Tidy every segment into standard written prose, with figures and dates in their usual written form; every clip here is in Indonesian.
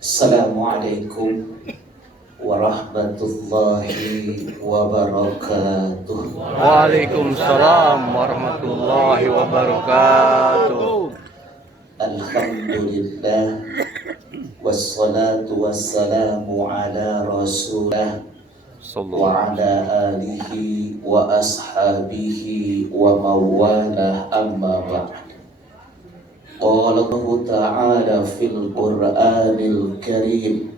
Assalamualaikum warahmatullahi wabarakatuh. Waalaikumsalam warahmatullahi wabarakatuh. Alhamdulillah wassalatu wassalamu ala rasulillah wa ala alihi wa ashabihi wa mawalah, amma ba'd. Qala Allah ta'ala fil Qur'anil Karim,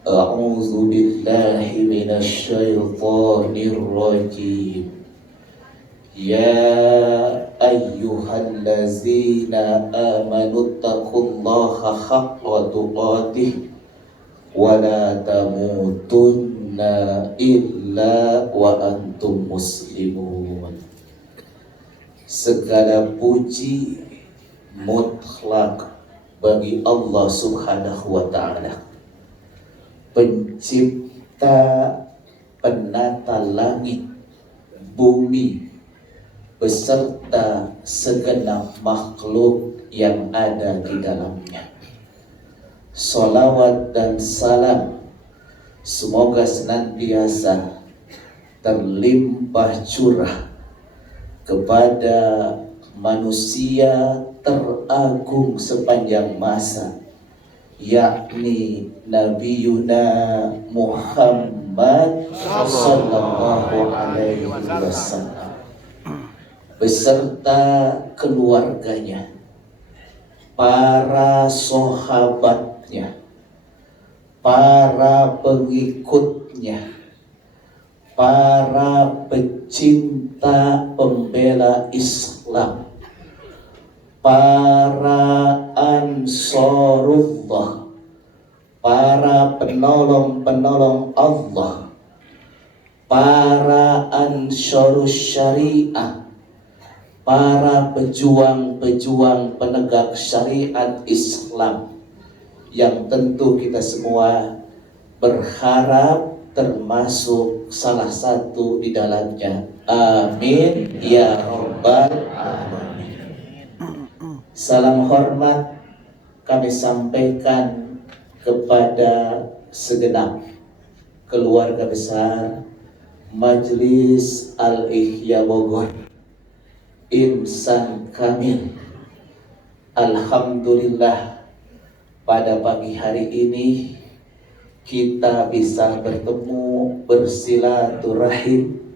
a'udzu billahi minasy syaithanir rajim. Ya ayyuhallazina amanu taqullaha haqqa tuqatih wa la tamutunna illa wa antum muslimun. Segala puji mutlak bagi Allah Subhanahu wa ta'ala, pencipta penata langit, bumi, beserta segenap makhluk yang ada di dalamnya. Salawat dan salam semoga senantiasa terlimpah curah kepada manusia teragung sepanjang masa, yakni Nabiyuna Muhammad sallallahu alaihi wasallam beserta keluarganya, para sahabatnya, para pengikutnya, para pecinta pembela Islam, para ansarullah, para penolong-penolong Allah, para ansarus syariah, para pejuang-pejuang penegak syariat Islam, yang tentu kita semua berharap termasuk salah satu di dalamnya. Amin ya rabbal alamin. Salam hormat kami sampaikan kepada segenap keluarga besar Majelis Al-Ihya Bogor, insan kamil. Alhamdulillah, pada pagi hari ini kita bisa bertemu, bersilaturahim,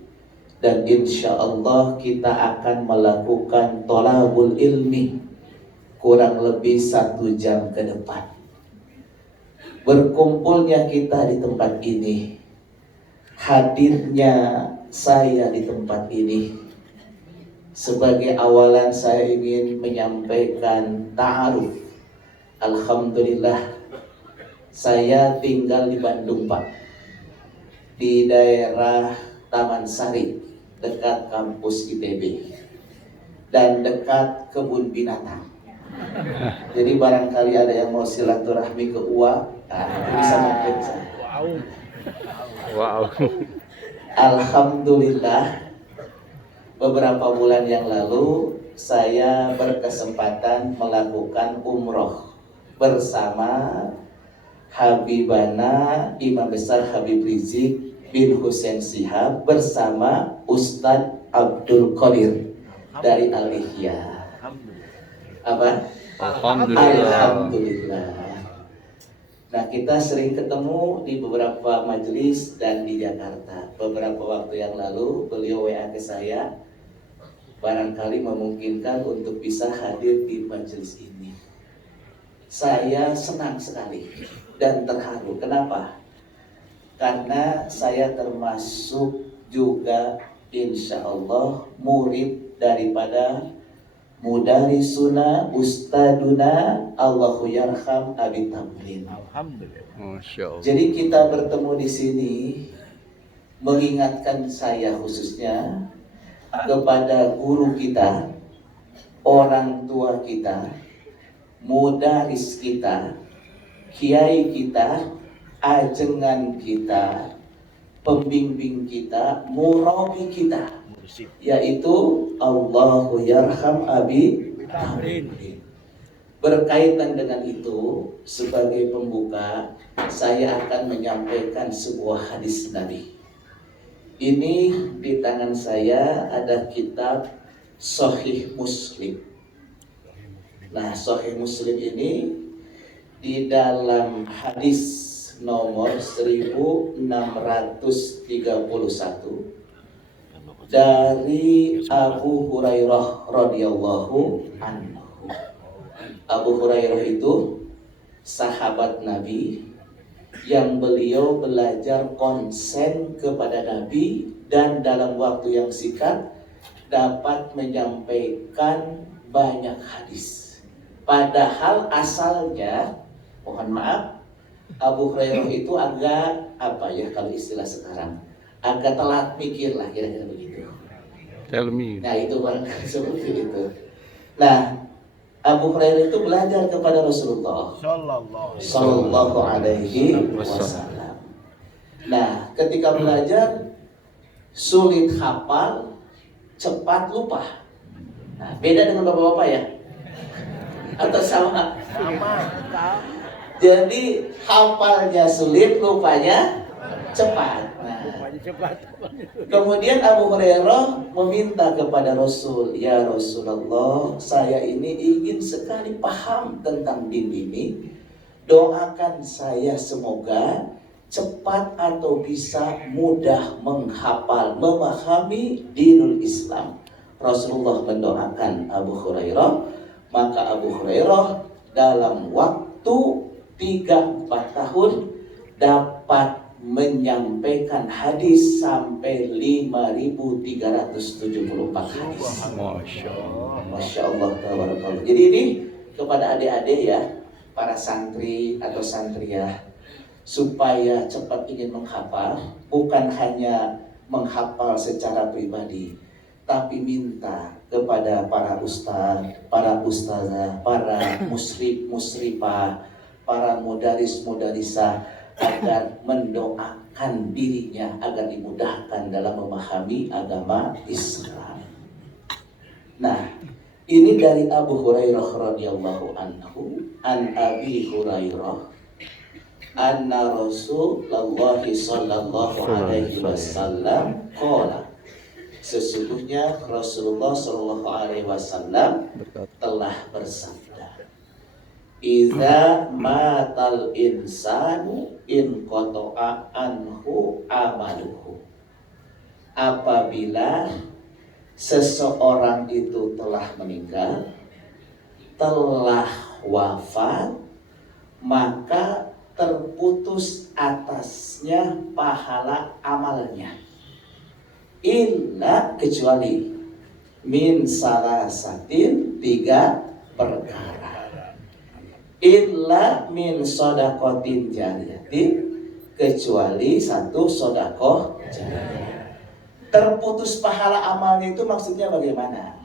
dan insya Allah kita akan melakukan thalabul ilmi kurang lebih 1 jam ke depan. Berkumpulnya kita di tempat ini, hadirnya saya di tempat ini, sebagai awalan saya ingin menyampaikan ta'aruf. Alhamdulillah, saya tinggal di Bandung, Pak, di daerah Taman Sari, dekat kampus ITB dan dekat kebun binatang. Jadi barangkali ada yang mau silaturahmi ke UA, bisa mampir saya. Wow. Alhamdulillah, beberapa bulan yang lalu saya berkesempatan melakukan umroh bersama Habibana Imam Besar Habib Rizik bin Husain Shihab bersama Ustadz Abdul Qadir dari Al-Ihya. Apa? Alhamdulillah. Nah, kita sering ketemu di beberapa majelis dan di Jakarta. Beberapa waktu yang lalu beliau WA ke saya, barangkali memungkinkan untuk bisa hadir di majelis ini. Saya senang sekali dan terharu. Kenapa? Karena saya termasuk juga insya Allah murid daripada mudarisuna ustaduna Allahu yarham Abi Tamrin. Alhamdulillah. Jadi kita bertemu di sini mengingatkan saya khususnya kepada guru kita, orang tua kita, mudaris kita, kiai kita, ajengan kita, pembimbing kita, murabi kita, yaitu Allahu yarham Abi Tamrin. Berkaitan dengan itu, sebagai pembuka, saya akan menyampaikan sebuah hadis Nabi. Ini di tangan saya ada kitab Sahih Muslim. Nah, Sahih Muslim ini di dalam hadis nomor 1631 dari Abu Hurairah radhiyallahu anhu. Abu Hurairah itu sahabat Nabi yang beliau belajar konsen kepada Nabi dan dalam waktu yang singkat dapat menyampaikan banyak hadis. Padahal asalnya, mohon maaf, Abu Hurairah itu agak kalau istilah sekarang, agak telat mikir lah kira-kira begitu. Tell me. Nah itu barangkali seperti itu. Nah, Abu Hurairah itu belajar kepada Rasulullah Sallallahu Alaihi Wasallam. Nah, ketika belajar sulit hafal, cepat lupa. Nah, beda dengan bapak-bapak ya? Atau sama? Jadi hafalnya sulit, lupanya cepat. Nah, kemudian Abu Hurairah meminta kepada Rasul, ya Rasulullah, saya ini ingin sekali paham tentang din ini. Doakan saya semoga cepat atau bisa mudah menghafal, memahami dinul Islam. Rasulullah mendoakan Abu Hurairah, maka Abu Hurairah dalam waktu 3-4 tahun dapat menyampaikan hadis sampai 5.374 hadis. Masya Allah, tabarakallah. Jadi ini kepada adik-adik ya, para santri atau santriah, supaya cepat ingin menghafal, bukan hanya menghafal secara pribadi, tapi minta kepada para ustaz, para ustazah, para musrif, musrifah, para mudaris, mudarisah agar mendoakan dirinya agar dimudahkan dalam memahami agama Islam. Nah, ini dari Abu Hurairah radhiyallahu anhu, an Abi Hurairah anna Rasulullah sallallahu alaihi wasallam qala, sesungguhnya Rasulullah sallallahu alaihi wasallam telah bersabda, idza matal insanu in qata'a anhu amaluhu. Apabila seseorang itu telah meninggal, telah wafat, maka terputus atasnya pahala amalnya, illa kecuali min salasatin 3 perkara. Illa min sodakotin jariyatin, kecuali 1 sodakoh jariyah. Terputus pahala amalnya itu maksudnya bagaimana?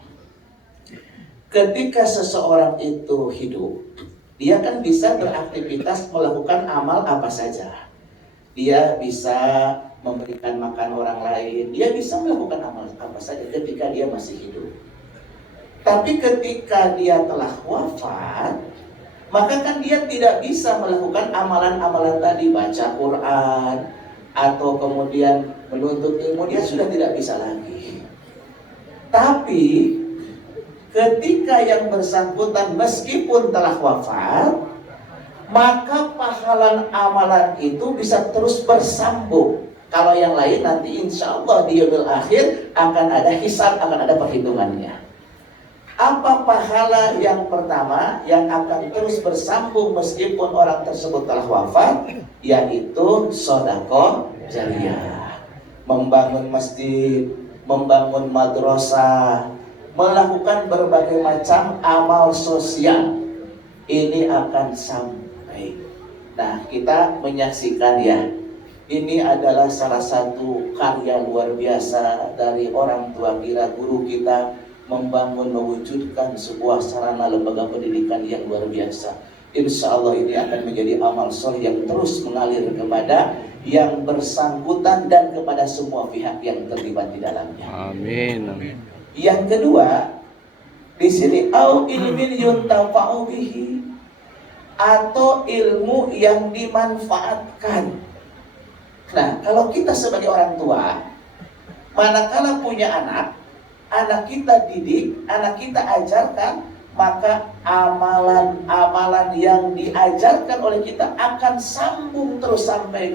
Ketika seseorang itu hidup, dia kan bisa beraktivitas melakukan amal apa saja. Dia bisa memberikan makan orang lain, dia bisa melakukan amal apa saja ketika dia masih hidup. Tapi ketika dia telah wafat, maka kan dia tidak bisa melakukan amalan-amalan tadi, baca Quran atau kemudian menuntut ilmu, dia sudah tidak bisa lagi. Tapi ketika yang bersangkutan meskipun telah wafat, maka pahala amalan itu bisa terus bersambung. Kalau yang lain nanti insya Allah di yaumil akhir akan ada hisab, akan ada perhitungannya. Apa pahala yang pertama yang akan terus bersambung meskipun orang tersebut telah wafat? Yaitu sedekah jariyah. Membangun masjid, membangun madrasah, melakukan berbagai macam amal sosial. Ini akan sampai. Nah, kita menyaksikan ya, ini adalah salah satu karya luar biasa dari orang tua kita, guru kita, membangun, mewujudkan sebuah sarana lembaga pendidikan yang luar biasa. Insya Allah ini akan menjadi amal soleh yang terus mengalir kepada yang bersangkutan dan kepada semua pihak yang terlibat di dalamnya. Amin. Amin. Yang kedua, Di sini au ilmin yuntafa'u bihi, atau ilmu yang dimanfaatkan. Nah, kalau kita sebagai orang tua, manakala punya anak kita didik, anak kita ajarkan, maka amalan-amalan yang diajarkan oleh kita akan sambung terus sampai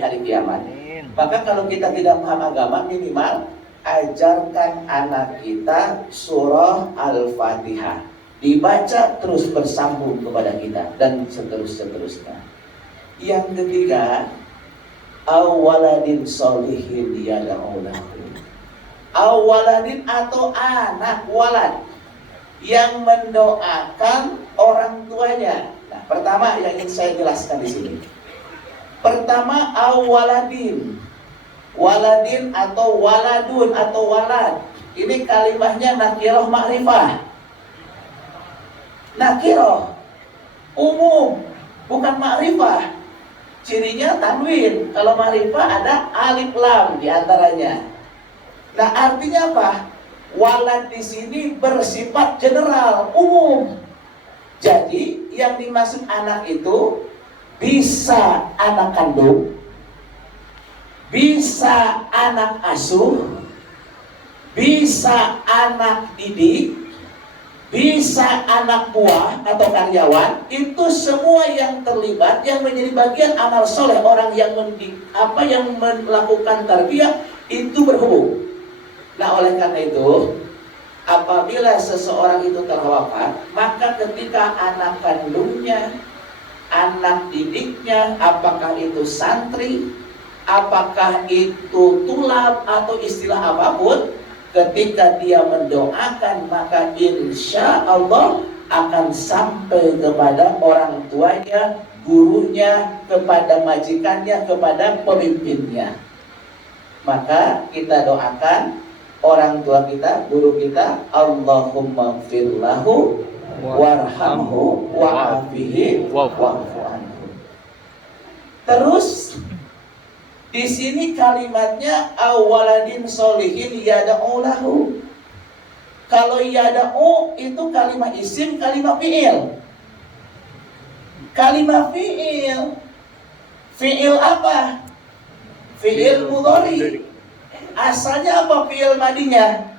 hari kiamat. Maka kalau kita tidak paham agama, minimal ajarkan anak kita surah Al-Fatihah, dibaca terus bersambung kepada kita, dan seterusnya. Yang ketiga, awaladin solihin yad'u lahu. Awaladin atau anak walad yang mendoakan orang tuanya. Nah, pertama yang ingin saya jelaskan di sini. Pertama, awaladin. Waladin atau waladun atau walad. Ini kalimahnya nakirah ma'rifah. Nakirah umum, bukan ma'rifah. Cirinya tanwin. Kalau ma'rifah ada alif lam di antaranya. Nah, artinya apa? Walad di sini bersifat general, umum. Jadi yang dimaksud anak itu bisa anak kandung, bisa anak asuh, bisa anak didik, bisa anak buah atau karyawan. Itu semua yang terlibat, yang menjadi bagian amal soleh orang yang melakukan tarbiyah itu berhubung. Nah, oleh karena itu, apabila seseorang itu telah wafat, maka ketika anak kandungnya, anak didiknya, apakah itu santri, apakah itu tulab atau istilah apapun, ketika dia mendoakan, maka insya Allah akan sampai kepada orang tuanya, gurunya, kepada majikannya, kepada pemimpinnya. Maka kita doakan orang tua kita, guru kita, Allahumma firlahu warhamhu wa'afihi wa'fu anhu. Terus di sini kalimatnya awaladin solihin yad'u lahu. Kalau yad'u itu kalimat isim, kalimat fi'il. Kalimat fi'il. Fi'il apa? Fi'il mudhari. Asalnya apa fi'il madinya?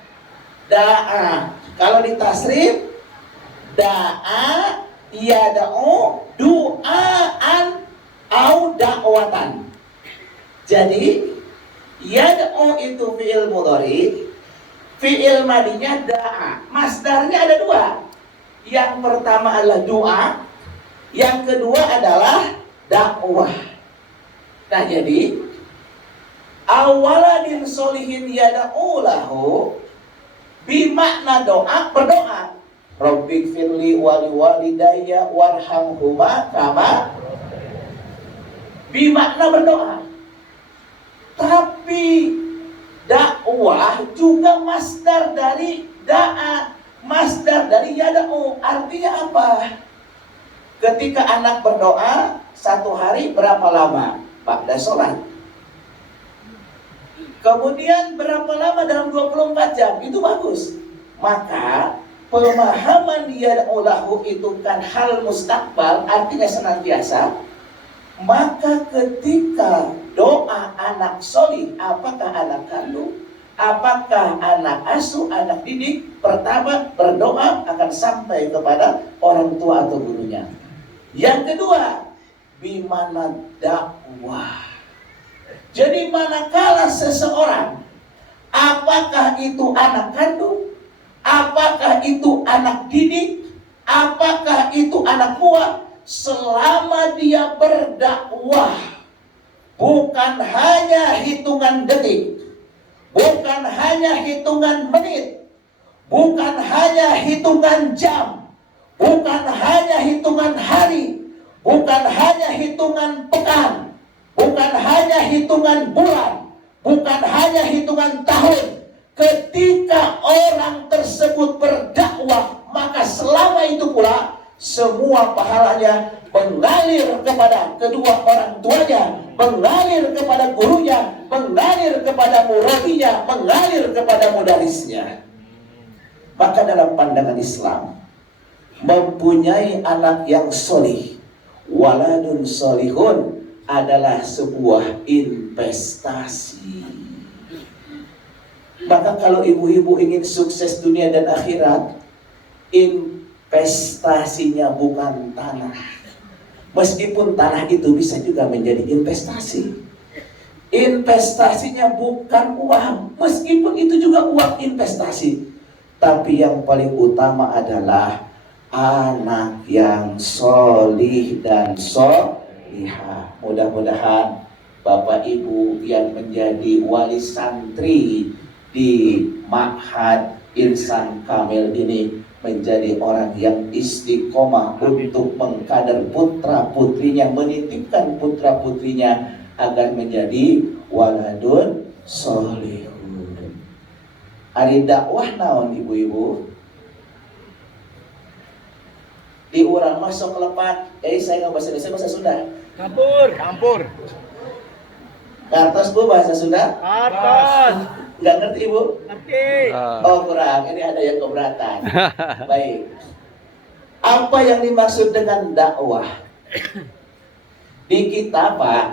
Da'a. Kalau ditasrif, da'a yad'u du'aan au da'watan. Jadi yad'u itu fi'il mudhari, fi'il madinya da'a. Masdarnya ada dua. Yang pertama adalah doa, yang kedua adalah dakwah. Nah, jadi awaladin solihin yad'u lahu bimakna doa, berdoa. Rabbik firli wali walidayya warhamhuma kama, bimakna berdoa. Tapi dakwah juga masdar dari da'a, masdar dari yad'u. Artinya apa? Ketika anak berdoa satu hari berapa lama? Ba'da sholat. Kemudian berapa lama dalam 24 jam? Itu bagus. Maka pemahaman yad'u lahu itu kan hal mustakbal, artinya senantiasa. Maka ketika doa anak solih, apakah anak kandung, apakah anak asuh, anak didik, pertama berdoa akan sampai kepada orang tua atau gurunya. Yang kedua, bimana dakwah. Jadi manakala seseorang, apakah itu anak kandung, apakah itu anak didik, apakah itu anak buah, selama dia berdakwah, bukan hanya hitungan detik, bukan hanya hitungan menit, bukan hanya hitungan jam, bukan hanya hitungan hari, bukan hanya hitungan pekan, bukan hanya hitungan bulan, bukan hanya hitungan tahun. Ketika orang tersebut berdakwah, maka selama itu pula semua pahalanya mengalir kepada kedua orang tuanya, mengalir kepada gurunya, mengalir kepada murabbinya, mengalir kepada mudarisnya. Maka dalam pandangan Islam, mempunyai anak yang solih, waladun solihun, adalah sebuah investasi. Maka kalau ibu-ibu ingin sukses dunia dan akhirat, investasinya bukan tanah. Meskipun tanah itu bisa juga menjadi investasi. Investasinya bukan uang, meskipun itu juga uang investasi. Tapi yang paling utama adalah anak yang solih dan solihah. Mudah-mudahan Bapak Ibu yang menjadi wali santri di Ma'had Insan Kamil ini menjadi orang yang istiqomah untuk mengkader putra putrinya, menitipkan putra putrinya agar menjadi waladun solihun. Ari dakwah naon ibu-ibu? Di urang masuk lepat, saya nggak bahasa Indonesia, bahasa Sunda. Campur. Kartos bu bahasa Sunda? Kartos. Nggak ngerti ibu? Ngerti. Oh kurang, ini ada yang keberatan. Baik. Apa yang dimaksud dengan dakwah? Di kita Pak,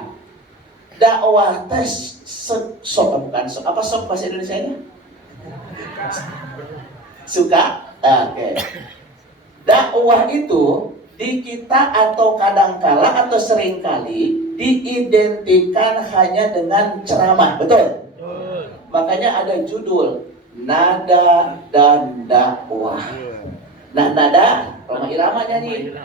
dakwah tes sok bahasa Indonesianya? Suka? Oke. Dakwah itu di kita atau kadangkala atau seringkali diidentikan hanya dengan ceramah, betul? Makanya ada judul Nada dan Dakwah. Nah, nada Roma Irama nyanyi.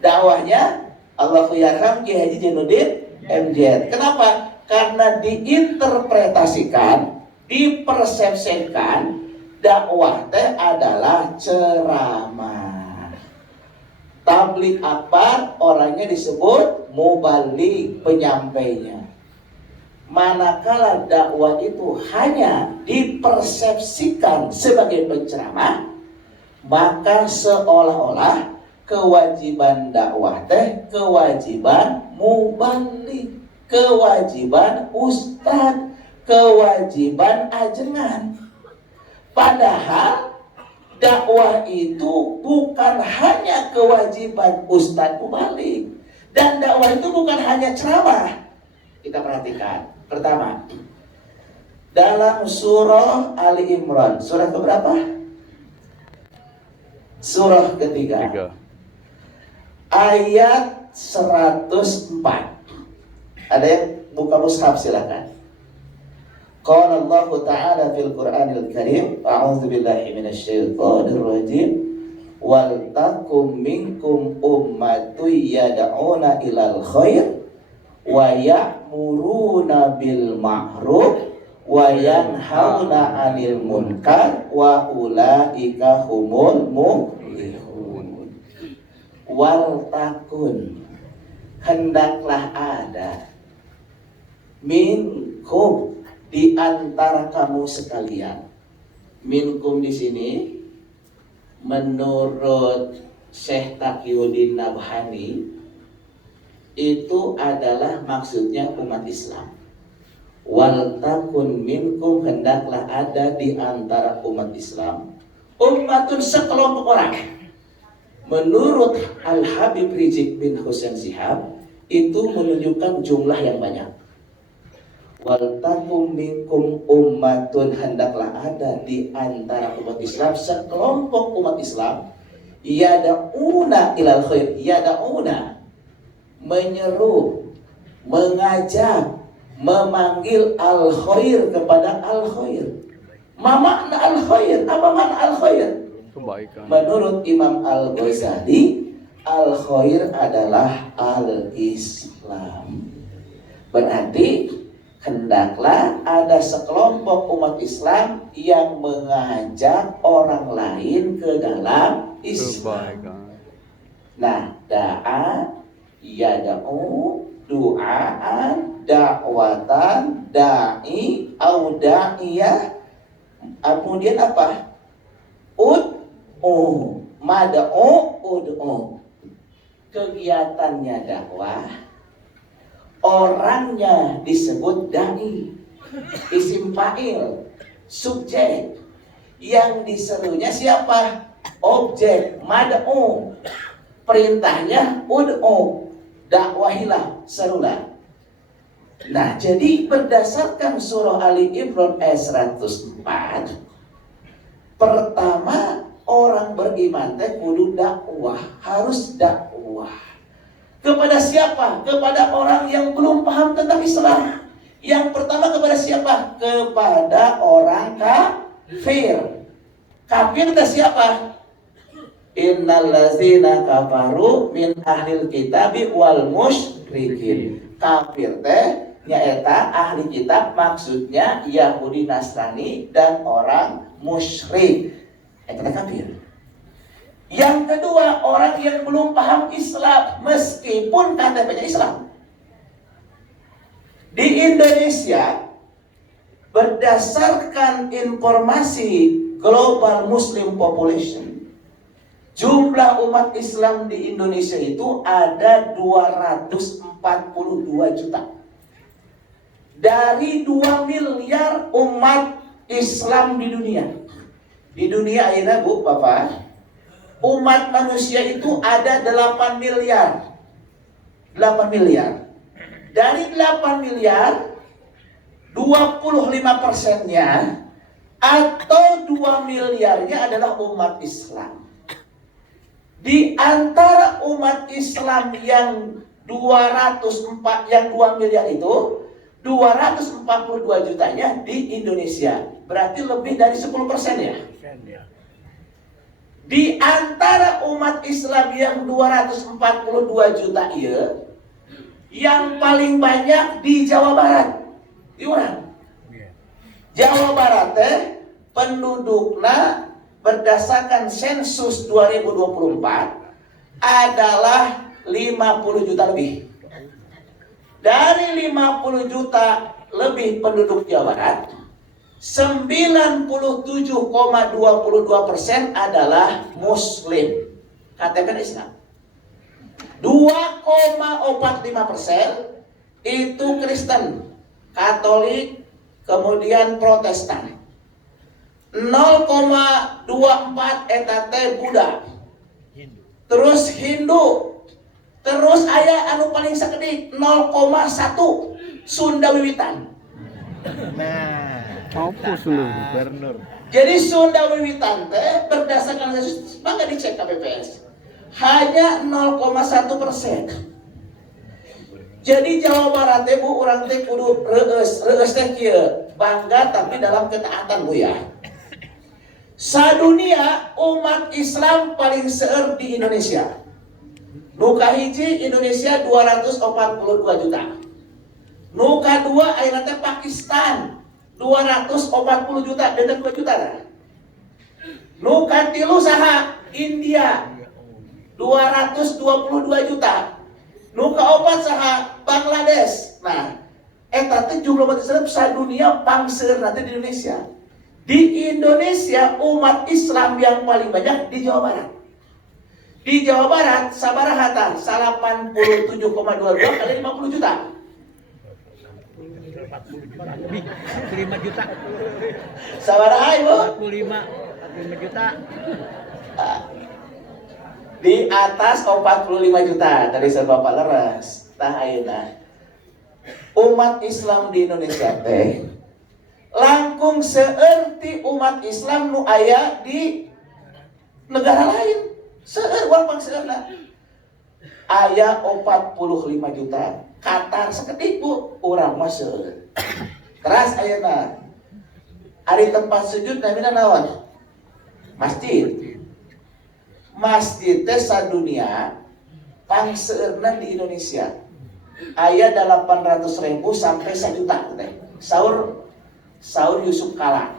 Dakwahnya Allahu Yarham Ki Haji Jainuddin MZ. Kenapa? Karena diinterpretasikan, dipersepsikan dakwah teh adalah ceramah. Tabligh akbar orangnya disebut mubalik, penyampainya. Manakala dakwah itu hanya dipersepsikan sebagai penceramah, maka seolah-olah kewajiban dakwah teh kewajiban mubalik, kewajiban ustadz, kewajiban ajengan. Padahal dakwah itu bukan hanya kewajiban ustadz mubalik, dan dakwah itu bukan hanya ceramah. Kita perhatikan. Pertama, dalam surah Ali Imran, surah keberapa? Surah ketiga. Ayat 104. Ada yang buka mushaf silakan. Qala Allah Ta'ala fil Qur'anil Karim, a'udzu billahi minasyaitonir rajim. Wal takum minkum ummatun yad'una ilal khair wa ya'muruna bil ma'ruf wa yanhauna 'anil munkar wa ulaika humul muflihun. Wal takun, hendaklah ada, minkum, di antara kamu sekalian. Minkum di sini menurut Syekh Taqiyuddin Nabhani itu adalah maksudnya umat Islam. Wal takun minkum, hendaklah ada di antara umat Islam ummatun, sekelompok orang. Menurut Al-Habib Rizik bin Husain Shihab, itu menunjukkan jumlah yang banyak. Wal takum minkum ummatun, hendaklah ada di antara umat Islam sekelompok umat Islam yada'una ilal khair. Yada'una, menyeru, mengajak, memanggil al-khair, kepada al-khair. Ma makna al-khair? Apa makna al-khair? Kebaikan. Menurut Imam Al-Ghazali, al-khair adalah al-Islam. Berarti hendaklah ada sekelompok umat Islam yang mengajak orang lain ke dalam Islam. Nah, da'a, yada'u, du'aan, dakwatan, da'i, au da'iyah. Kemudian apa? Mad'u, ud'u. Kegiatannya dakwah, orangnya disebut da'i, isim fa'il, subjek. Yang diserunya siapa? Objek, mad'u. Perintahnya ud'u, dakwahilah, serulah. Nah, jadi berdasarkan surah Ali Imran ayat 104, pertama orang beriman teh kudu dakwah, harus dakwah. Kepada siapa? Kepada orang yang belum paham tentang Islam. Yang pertama kepada siapa? Kepada orang kafir. Kafir teh siapa? Innal ladzina kafaru min ahlil kitabi wal musyrikin. Kafir teh nyaeta ahli kitab, maksudnya Yahudi, Nasrani, dan orang musyrik. Itu kafir. Yang kedua, orang yang belum paham Islam meskipun KTP-nya Islam. Di Indonesia, berdasarkan informasi Global Muslim Population, jumlah umat Islam di Indonesia itu ada 242 juta. Dari 2 miliar umat Islam di dunia. Di dunia ayeuna Bu, Bapak, umat manusia itu ada 8 miliar. 8 miliar. Dari 8 miliar, 25%-nya atau 2 miliarnya adalah umat Islam. Di antara umat Islam yang 204, yang 2 miliar itu, 242 jutanya di Indonesia. Berarti lebih dari 10% ya. Di antara umat Islam yang 242 juta iya, yang paling banyak di Jawa Barat. Di mana? Jawa Barat teh penduduknya berdasarkan sensus 2024 adalah 50 juta lebih. Dari 50 juta lebih penduduk Jawa Barat, 97,22% adalah Muslim, KTP Islam. 2,45% itu Kristen, Katolik, kemudian Protestan. 0,24 eta teh Buddha. Terus Hindu. Terus aya anu paling sakedik 0,1 Sunda Wiwitan. Nah, apa Sunda Gubernur? Jadi Sunda Wiwitan teh berdasarkan maka dicek KPPS hanya 0,1%. Jadi Jawa Barat teh Bu, urang teh kudu reueus teh kieu, bangga tapi dalam ketaatan Bu ya. Sadunia umat Islam paling seueur di Indonesia. Nu kahiji Indonesia 242 juta. Nu kadua ayeuna teh Pakistan 240 juta, dan 2 juta lah. Nu katilu saha? India 222 juta. Nu kaopat saha? Bangladesh. Nah, eta teh jumlah umat Islam sadunia pangseueur nanti di Indonesia. Di Indonesia umat Islam yang paling banyak di Jawa Barat. Di Jawa Barat sabaraha tah? 87,22 kali 50 juta. 45 juta. Sabaraha Ibu? 45 juta. Di atas 45 juta dari Bapak leres. Tah ayeuna umat Islam di Indonesia teh langkung seueur ti umat Islam nu aya di negara lain. Seueur walaupun seueurna aya 45 juta. Qatar sakedik Bu, urang mah seueur. Teras ayeuna ari tempat sujud namina naon? Masjid. Masjid teh sadunia pangseueurna di Indonesia aya 800.000 sampai 1 juta teh. Saur Yusuf Kala,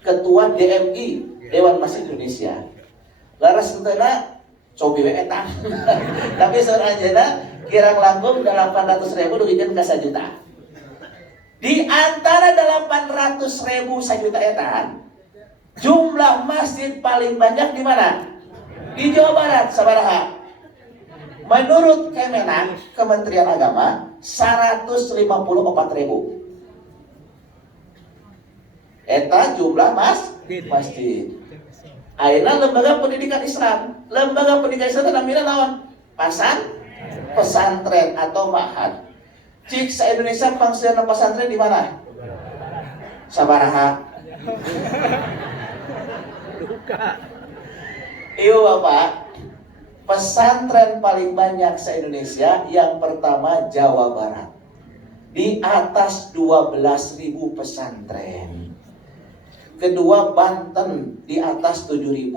Ketua DMI Dewan Masjid Indonesia. Laras tentena cobi we eta. Tapi saur anjeunna kirang langkung 800.000 dugikeun ka 1 juta. Di antara 800.000 1 juta eta, jumlah masjid paling banyak di mana? Di Jawa Barat. Sabaraha? Menurut Kemenak, Kementerian Agama, 154.000. Eta jumlah masjid. Ayeuna lembaga pendidikan Islam. Lembaga pendidikan Islam namina naon? Pesantren atau ma'had. Cik sa Indonesia pangseueuna pesantren di mana? Sabaraha. Iya Bapak. Pesantren paling banyak se-Indonesia yang pertama Jawa Barat. Di atas 12.000 pesantren. Kedua Banten di atas 7.000.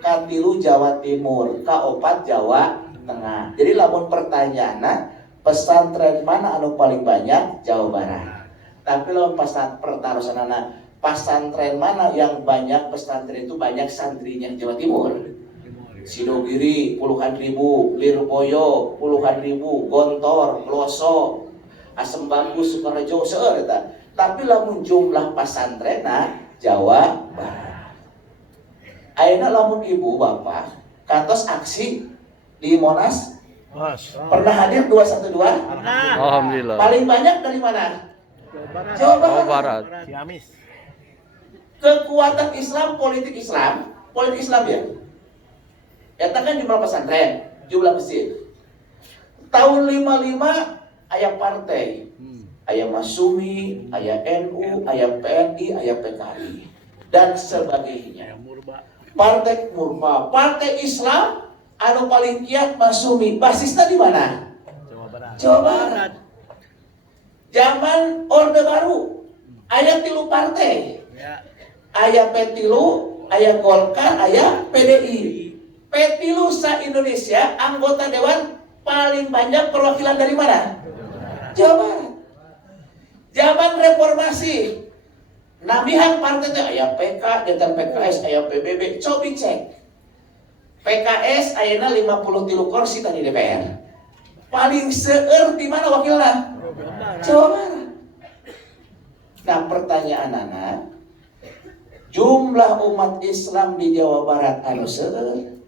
Katilu Jawa Timur, kaopat Jawa Tengah. Jadi lamun pertanyaanna pesantren mana anu paling banyak? Jawa Barat. Tapi lamun pertarusanana pesantren mana yang banyak pesantren itu banyak santrinya Jawa Timur. Sidogiri puluhan ribu, Lirboyo puluhan ribu, Gontor, Gloso, Asem Bagus, Sukorejo seueur eta. Tapi lamun jumlah pesantrenna Jawa Barat. Ayeuna lamun ibu bapak kantos aksi di Monas. Pernah hadir 212? Alhamdulillah. Paling banyak dari mana? Jawa Barat. Ciamis. Kekuatan Islam, politik Islam ya. Eta kan jumlah pesantren, jumlah masjid. Tahun 55 aya partai. Aya Masumi, aya NU, aya PNI, aya PKI dan sebagainya. Partai Murba, partai Islam anu paling kiat Masumi. Basisnya di mana? Jawa Barat. Zaman Orde Baru aya 3 partai. Aya P3, aya Golkar, aya PDI. P3 se-Indonesia anggota dewan paling banyak perwakilan dari mana? Jawa Barat. Zaman reformasi namihan partai teh aya PK, jantan PKS, aya PBB, cobi cek. PKS ayeuna 53 kursi tadi DPR. Paling seueur di mana wakilna? Jawa Barat. Nah, pertanyaan anak, jumlah umat Islam di Jawa Barat anu seueur,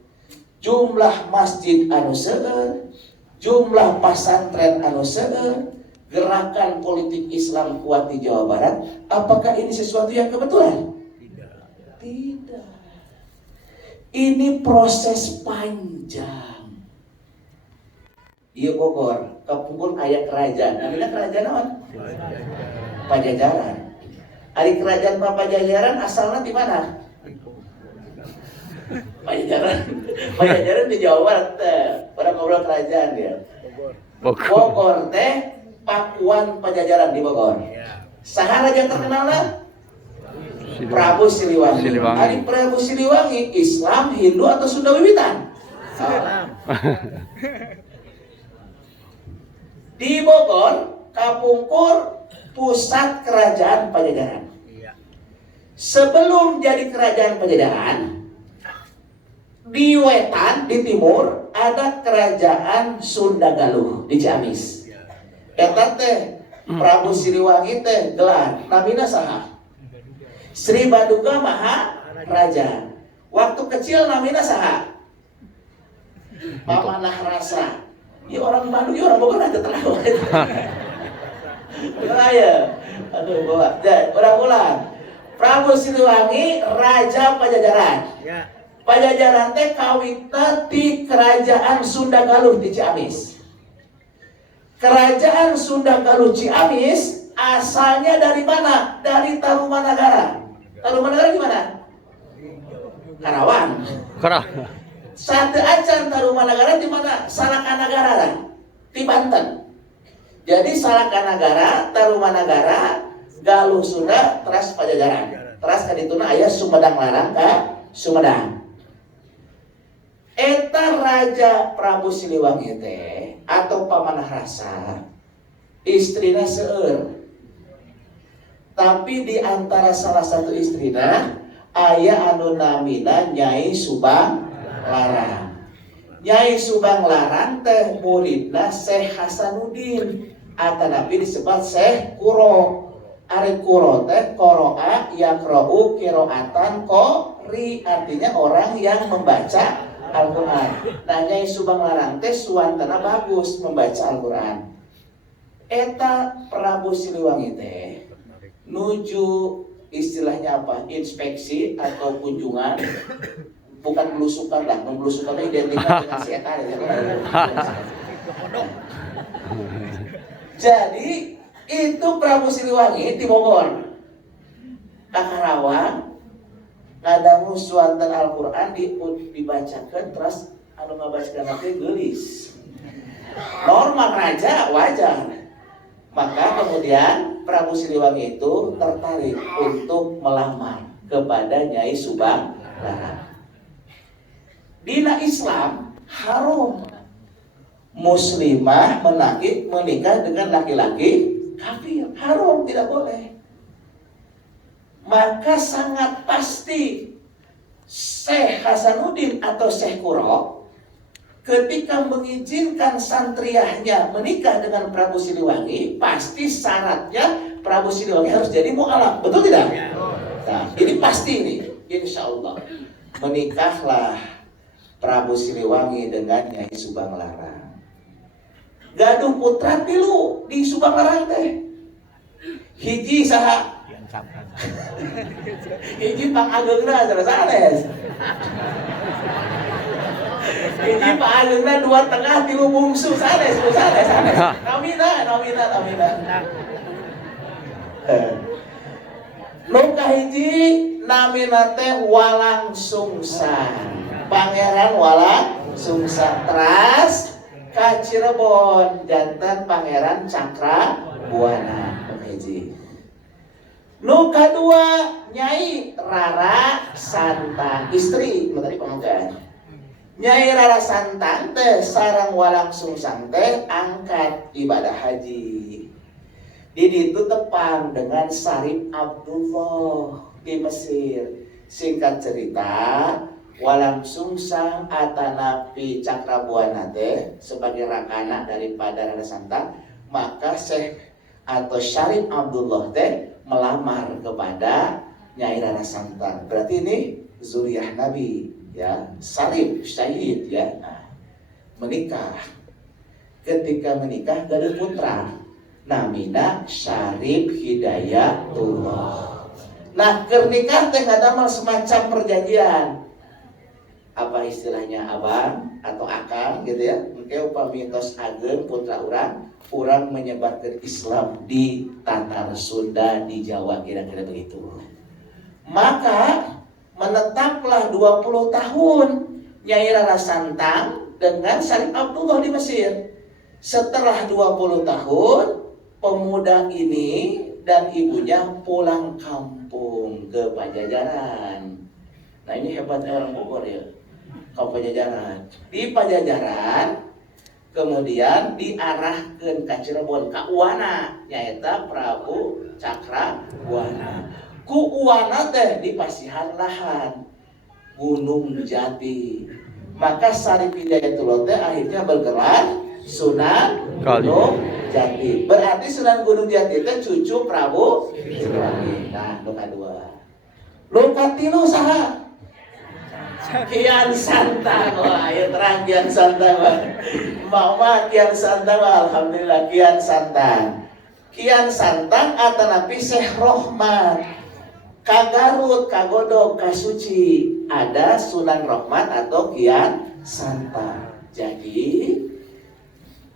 jumlah masjid anu seueur, jumlah pesantren anu seueur, gerakan politik Islam kuat di Jawa Barat, apakah ini sesuatu yang kebetulan? Tidak. Ini proses panjang. Iya Bogor, kapungkur aya kerajaan. Namanya kerajaan apa? Pajajaran. Ari kerajaan Pajajaran asalnya di mana? Pajajaran di Jawa Barat. Pada ngobrol kerajaan ya. Bogor teh Pakuan Pajajaran di Bogor. Saha raja terkenalna? Prabu Siliwangi. Ari Prabu Siliwangi Islam, Hindu atau Sunda wiwitan? Di Bogor kapungkur pusat kerajaan Pajajaran. Sebelum jadi kerajaan Pajajaran, di wetan, di timur ada kerajaan Sunda Galuh di Ciamis. Eta teh Prabu Siliwangi teh gelar namina saha? Sri Baduga Maha Raja. Waktu kecil namina saha? Pamanah Rasa. Ya orang Bandung, ya orang Bogor aja terlalu. Ya, aduh bawa. Ulang-ulang. Prabu Siliwangi Raja Pajajaran. Pajajaran teh kawitna ti kerajaan Sunda Galuh di Ciamis. Kerajaan Sunda Galuh Ciamis asalnya dari mana? Dari Tarumanagara. Tarumanagara di mana? Karawang. Sate acan Tarumanagara di mana? Salakanagara lah, di Banten. Jadi Salakanagara, Tarumanagara, Galuh Sunda, teras Pajajaran. Teras kadituna aya Sumedang Larang ka Sumedang. Eta Raja Prabu Siliwangi teh atau Pamanah Rasa istrina seueur. Tapi di antara salah satu istrina aya anu namina Nyai Subang Larang. Nyai Subang Larang teh muridna Syekh Hasanuddin atanapi disebut Syekh Kuro. Ari Kuro teh qoro'a yaqra'u qiraatan qori, artinya orang yang membaca Al-Quran. Nah, Nyai Subang Larang teh suantana bagus membaca Al-Quran. Eta Prabu Siliwangi teh nuju istilahnya apa? Inspeksi atau kunjungan, bukan belusukan lah, belusukan itu identiknya dengan si Eta. Jadi itu Prabu Siliwangi di Bogor, ka Karawang, ngadangu suanten Al-Quran dibacakan, terus anu ngabacakeun teh geulis. Normal raja wajar. Maka kemudian Prabu Siliwangi itu tertarik untuk melamar kepada Nyai Subang Larang. Dina Islam haram muslimah menikah dengan laki-laki kafir, haram, tidak boleh. Maka sangat pasti Syekh Hasanuddin atau Syekh Kuro ketika mengizinkan santriahnya menikah dengan Prabu Siliwangi, pasti syaratnya Prabu Siliwangi harus jadi mu'alaf, betul tidak? Nah, ini pasti ini, insya Allah. Menikahlah Prabu Siliwangi dengan Nyai Subang Larang. Gaduh putra tilu di Subang Larang teh. Hiji saha? Hiji Pang Ageungna sanes. Hiji Pak Ageungna 2 tengah 3 bungsu sanes. Namina. Nu kahiji namina teh Walang Sungsang. Pangeran Walang Sungsang. Teras ka Cirebon janten Pangeran Cakrabuana. Nu kahiji. Nu kadua Nyai Rara Santang, istri nu tadi panganggaan. Nyai Rara Santang teh sareng Walang Sungsang teh angkat ibadah haji. Di ditu tepang dengan Syarif Abdullah di Mesir. Singkat cerita, Walang Sungsang atanapi Cakrabuana teh sebagai rakana daripada Rara Santang, maka Syekh atau Syarif Abdullah teh melamar kepada Nyai Rara Santang. Berarti ini zuriyah Nabi, ya, Syarif Syahid, ya. Nah, menikah. Ketika menikah gaduh putra, namina Syarif Hidayatullah. Nah, keur nikah teh ngadamel semacam perjanjian. Apa istilahnya, abang atau akang gitu ya. Engke upami tos ageung putra urang menyebarkan Islam di Tatar Sunda, di Jawa, kira-kira begitu. Maka menetaplah 20 tahun Nyai Rara Santang dengan Syarif Abdullah di Mesir. Setelah 20 tahun, pemuda ini dan ibunya pulang kampung ke Pajajaran. Nah, ini hebatnya orang Bogor ya, ke Pajajaran. Di Pajajaran kemudian diarahkan ke Cirebon, ka Uwana, nyaeta Prabu Cakrabuana. Ku Uwana teh di pasihan lahan Gunung Jati. Maka Syarif Hidayatullah teh akhirnya bergelar Sunan Gunung Jati. Berarti Sunan Gunung Jati teh cucu Prabu Siliwangi. Nah, nu kadua. Nu katilu saha? Kian Santang. Wah, ya terang Kian Santang. Mama Kian Santang, alhamdulillah Kian Santang. Kian Santang atanapi Syekh Rohmat. Ka Garut, ka Godog, ka Suci ada Sunan Rohmat atau Kian Santang. Jadi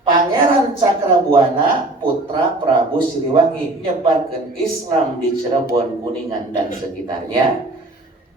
Pangeran Cakrabuana putra Prabu Siliwangi nyebarkan Islam di Cirebon, Kuningan dan sekitarnya.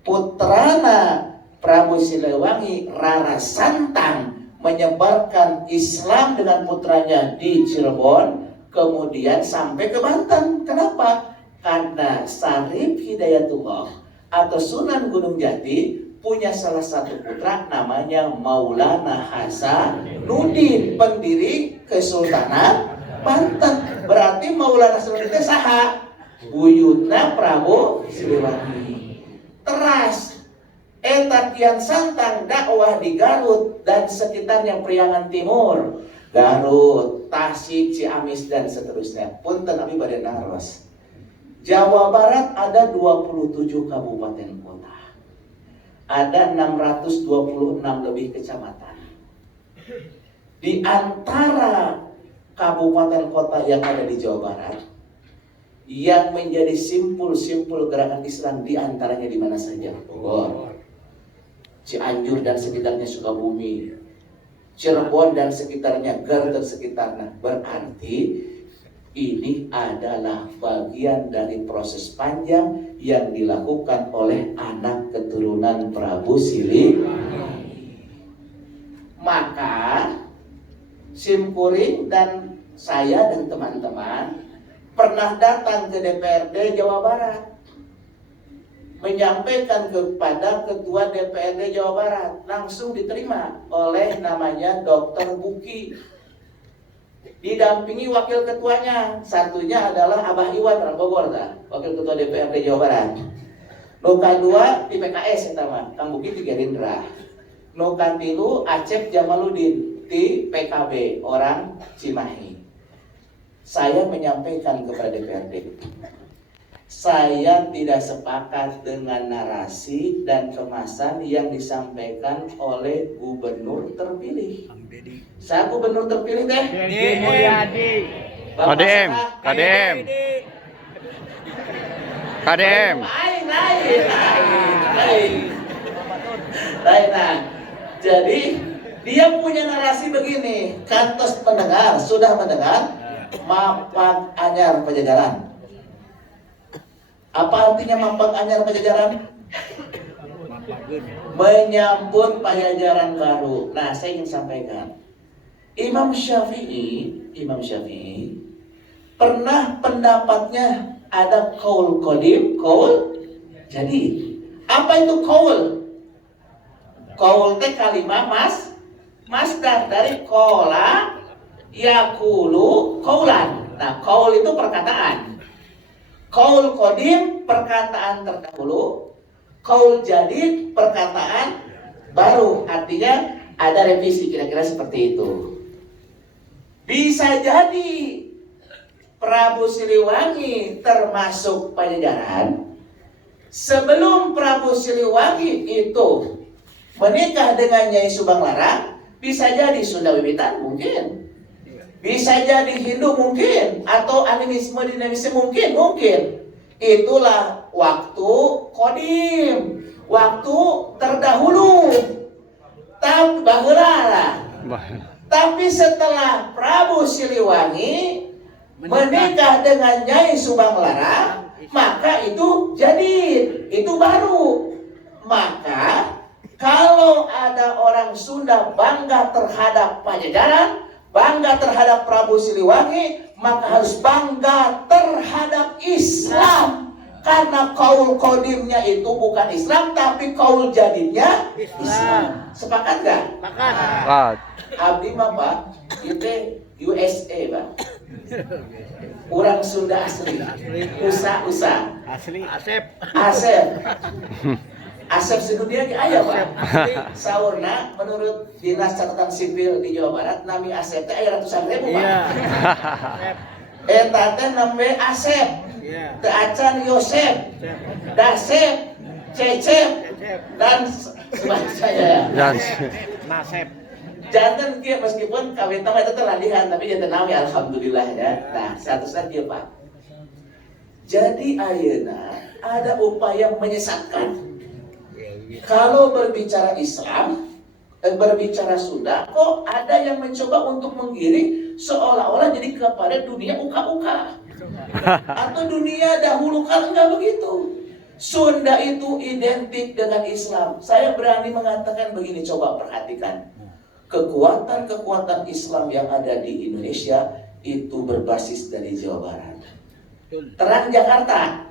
Putrana Prabu Siliwangi Rara Santang menyebarkan Islam dengan putranya di Cirebon, kemudian sampai ke Banten. Kenapa? Karena Syarif Hidayatullah atau Sunan Gunung Jati punya salah satu putra namanya Maulana Hasanuddin, pendiri Kesultanan Banten. Berarti Maulana Hasanuddin itu saha? Buyutna Prabu Siliwangi. Teras eta Kian Santang dakwah di Garut dan sekitarnya Priangan Timur, Garut, Tasik, Ciamis dan seterusnya. Punten abi bade naros. Jawa Barat ada 27 kabupaten kota. Ada 626 lebih kecamatan. Di antara kabupaten kota yang ada di Jawa Barat, yang menjadi simpul-simpul gerakan Islam di antaranya di mana saja? Bogor, Cianjur dan sekitarnya, Sukabumi, Cirebon dan sekitarnya, Garut dan sekitarnya. Berarti ini adalah bagian dari proses panjang yang dilakukan oleh anak keturunan Prabu Siliwangi. Maka Simkuring dan saya dan teman-teman pernah datang ke DPRD Jawa Barat menyampaikan kepada Ketua DPRD Jawa Barat, langsung diterima oleh namanya Dr. Buki, didampingi wakil ketuanya, satunya adalah Abah Iwan orang Bogor, wakil ketua DPRD Jawa Barat. Nuka 2 di PKS sama Kang Buki di Gerindra. Nuka 3 Acep Jamaludin di PKB orang Cimahi. Saya menyampaikan kepada DPRD, saya tidak sepakat dengan narasi dan kemasan yang disampaikan oleh gubernur terpilih. Saya gubernur terpilih teh. KDM, KDM, KDM. Nah, jadi dia punya narasi begini, kantos mendengar, sudah mendengar, mapan anyar Pajajaran. Apa artinya mapan anyar Pajajaran? Menyambut Pajajaran baru. Nah, saya ingin sampaikan, Imam Syafi'i pernah pendapatnya ada qaul qadim, qaul jadid. Apa itu qaul? Qaul teh kalimah masdar dari qala yaqulu qaulan. Nah, qaul itu perkataan. Qaul qadim perkataan terdahulu, qaul jadid perkataan baru. Artinya ada revisi, kira-kira seperti itu. Bisa jadi Prabu Siliwangi termasuk Pajajaran. Sebelum Prabu Siliwangi itu menikah dengan Nyai Subang Larang, bisa jadi Sunda Wiwitan mungkin. Bisa jadi Hindu mungkin, atau animisme dinamisme mungkin. Itulah waktu kodim, waktu terdahulu. Tapi baheula. Tapi setelah Prabu Siliwangi menikah dengan Nyai Subang Larang, maka itu jadi, itu baru. Maka kalau ada orang Sunda bangga terhadap Pajajaran, bangga terhadap Prabu Siliwangi, maka harus bangga terhadap Islam. Karena kaul kodimnya itu bukan Islam, tapi kaul jadidnya Islam. Sepakat gak? Sepakat. Abdi mah Pak, itu USA Pak. Orang Sunda asli. Usa. Asli. Asep. Asep sedunia ge aya Pak. Saurna menurut Dinas Catatan Sipil di Jawa Barat nami Asep teh aya ratusan ribu Pak. Iya. Eta teh nambe Asep. Iya. Teu acan Yosep, Dasep, Cecep dan sebagainya. Nasep. Jangan kia meskipun kawin tama itu terlandihan, tapi jangan nawi alhamdulillah ya. Nah, satu saja Pak. Jadi ayeuna ada upaya menyesatkan. Kalau berbicara Islam, berbicara Sunda, kok ada yang mencoba untuk menggiring seolah-olah jadi kepada dunia uka-uka. Atau dunia dahulu kala, enggak begitu. Sunda itu identik dengan Islam. Saya berani mengatakan begini, coba perhatikan. Kekuatan-kekuatan Islam yang ada di Indonesia itu berbasis dari Jawa Barat. Terang Jakarta,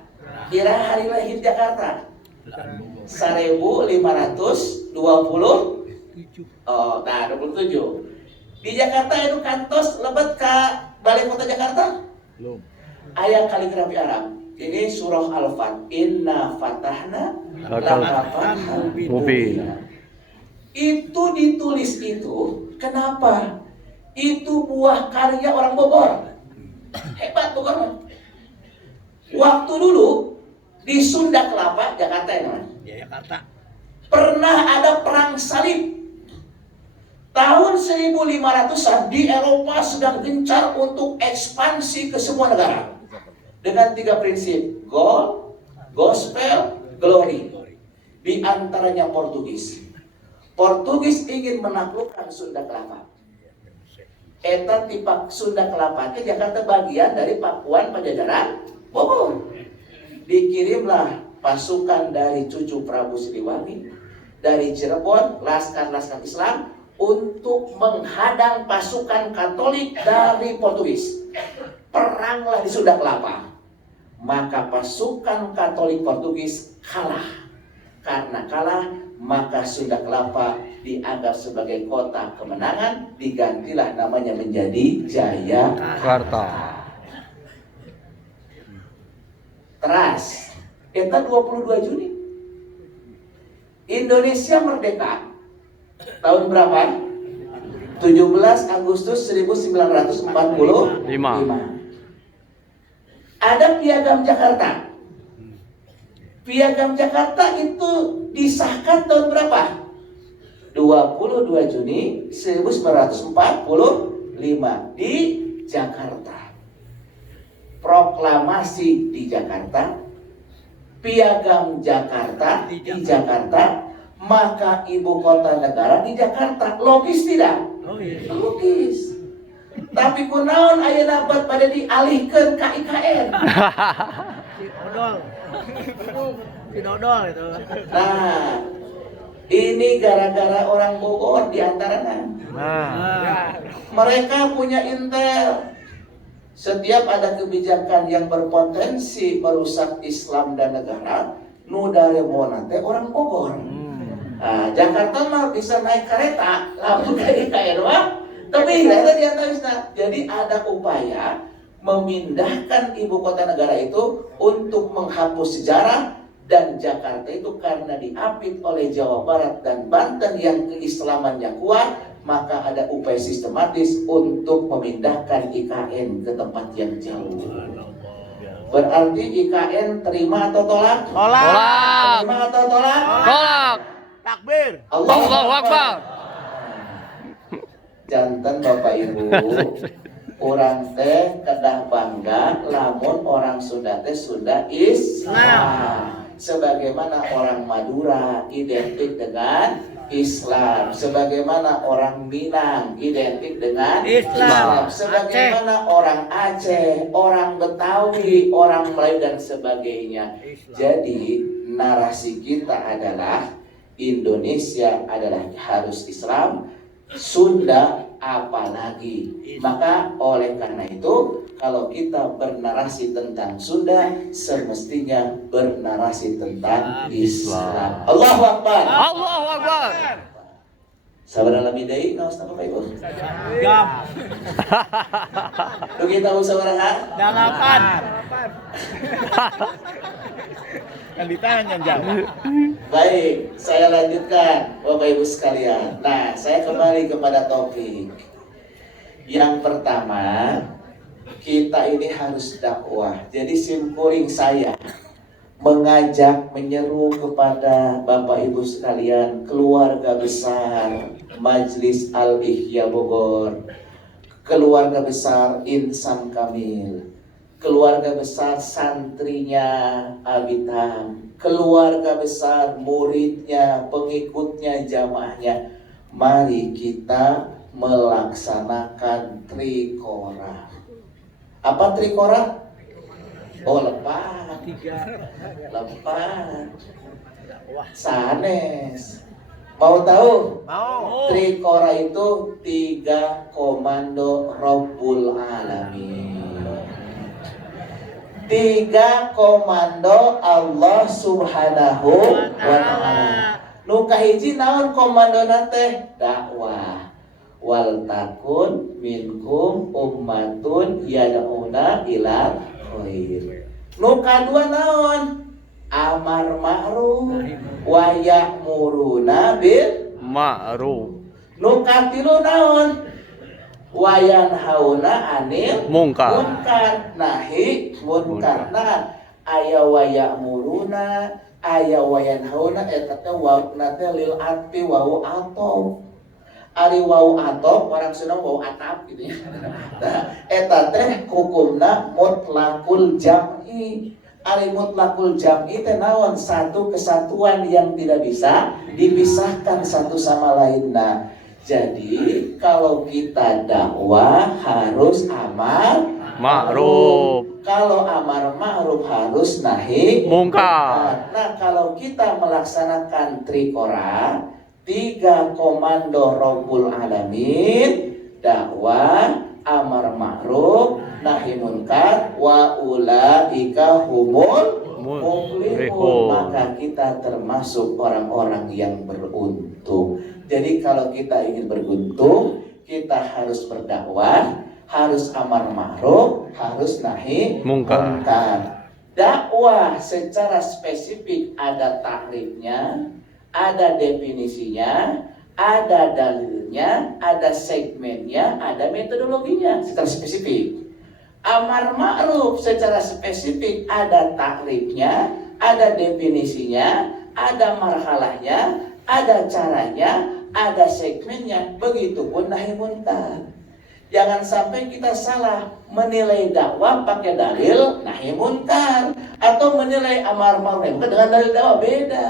kira hari lahir Jakarta 1527. 27. Di Jakarta itu kantos lebet ke balai kota Jakarta? Belum. Ayat kaligrafi Arab. Ini surah Al-Fat. Inna fatahna laka fathan mubina. Itu ditulis itu, kenapa? Itu buah karya orang Bogor. Hebat Bogor. Waktu dulu di Sunda Kelapa, Jakarta ya, Jakarta. pernah ada perang salib. Tahun 1500-an di Eropa sedang gencar untuk ekspansi ke semua negara. dengan 3 prinsip: goal, gospel, glory. Di antaranya Portugis. Portugis ingin menaklukkan Sunda Kelapa. Eta tipak Sunda Kelapa ke Jakarta bagian dari Pakuan Pajajaran Bogor. Dikirimlah pasukan dari cucu Prabu Siliwangi, dari Cirebon, laskar-laskar Islam untuk menghadang pasukan Katolik dari Portugis. Peranglah di Sunda Kelapa. Maka pasukan Katolik Portugis kalah. Karena kalah, maka Sunda Kelapa dianggap sebagai kota kemenangan, digantilah namanya menjadi Jayakarta. Teras, kita 22 Juni. Indonesia merdeka tahun berapa? 17 Agustus 1945. Ada Piagam Jakarta. Piagam Jakarta itu disahkan tahun berapa? 22 Juni 1945 di Jakarta. Proklamasi di Jakarta, Piagam Jakarta di Jakarta, maka ibu kota negara di Jakarta. Logis tidak? Logis. Tapi kunaon ayeuna pada dialihkeun ka IKN. Dodol itu. Nah, ini gara-gara orang Bogor diantaranya. Mereka punya intel. Setiap ada kebijakan yang berpotensi merusak Islam dan negara, nu daremona teh orang Bogor. Nah, Jakarta mah bisa naik kereta, lalu ke IKN mah. Tapi ternyata diantaranya. Jadi ada upaya memindahkan ibu kota negara itu untuk menghapus sejarah, dan Jakarta itu karena diapit oleh Jawa Barat dan Banten yang keislamannya kuat, maka ada upaya sistematis untuk memindahkan IKN ke tempat yang jauh. Berarti IKN terima atau tolak? Tolak. Terima atau tolak? Tolak. Takbir. Allahu Akbar. Janten Bapak Ibu, orang teh kedah bangga lamun orang Sunda teh Sunda Islam. Sebagaimana orang Madura identik dengan Islam, sebagaimana orang Minang identik dengan Islam, sebagaimana orang Aceh, orang Betawi, orang Melayu dan sebagainya. Jadi narasi kita adalah Indonesia adalah harus Islam, Sunda apalagi. Maka oleh karena itu, kalau kita bernarasi tentang Sunda, semestinya bernarasi tentang Islam. Allahu Akbar. Allahu Akbar. Sabaraha midai ngaos na Bapak Ibu. Gam. Duh kita sabaraha? 8. Kan ditanya jawab. Baik, saya lanjutkan Bapak Ibu sekalian. Nah, saya kembali kepada topik. Yang pertama, kita ini harus dakwah. Jadi simpuling saya mengajak, menyeru kepada Bapak Ibu sekalian, keluarga besar Majelis Al-Ihya Bogor, keluarga besar Insan Kamil, keluarga besar santrinya Abitam, keluarga besar muridnya, pengikutnya, jamaahnya. Mari kita melaksanakan trikora. Apa trikora? Oh, lepat. Lepat. Sanes. Mau tahu? Mau. Trikora itu 3 komando Rabbul Alamin. 3 komando Allah Subhanahu wa ta'ala. Nu kahiji naon komandona teh? Dakwah. Wal takun minkum ummatun yad'una ila khair. Nu kadua naon? Amar ma'ruf wa ya'muruna bil Ma'ruf. nu katilu naon? Wa yanhauna 'anil Munkar. nahi munkar. Nah, aya wa ya'muruna, aya wa yanhauna eta teh wa nate lil atfi wa atau. Ari wau atop, orang Sunda wau atap gitu ya. Nah, eta teh hukumna mutlaqul jam'i. Ari mutlaqul jam'i teh naon? Satu kesatuan yang tidak bisa dipisahkan satu sama lainnya. Jadi kalau kita dakwah harus amar Ma'ruf. Kalau amar ma'ruf harus nahi Mungkar. Nah, kalau kita melaksanakan trikora, 3 komando Rabbul Alamin, dakwah, amar ma'ruf, nahi munkar, wa ulaika humul muflihun, maka kita termasuk orang-orang yang beruntung. Jadi kalau kita ingin beruntung, kita harus berdakwah, harus amar ma'ruf, harus nahi Mungkar. Dakwah secara spesifik ada takrifnya, ada definisinya, ada dalilnya, ada segmennya, ada metodologinya secara spesifik. Amar ma'ruf secara spesifik ada takrifnya, ada definisinya, ada marhalahnya, ada caranya, ada segmennya. Begitupun nahi munkar. Jangan sampai kita salah menilai dakwah pakai dalil nahi munkar atau menilai amar ma'ruf dengan dalil dakwah beda.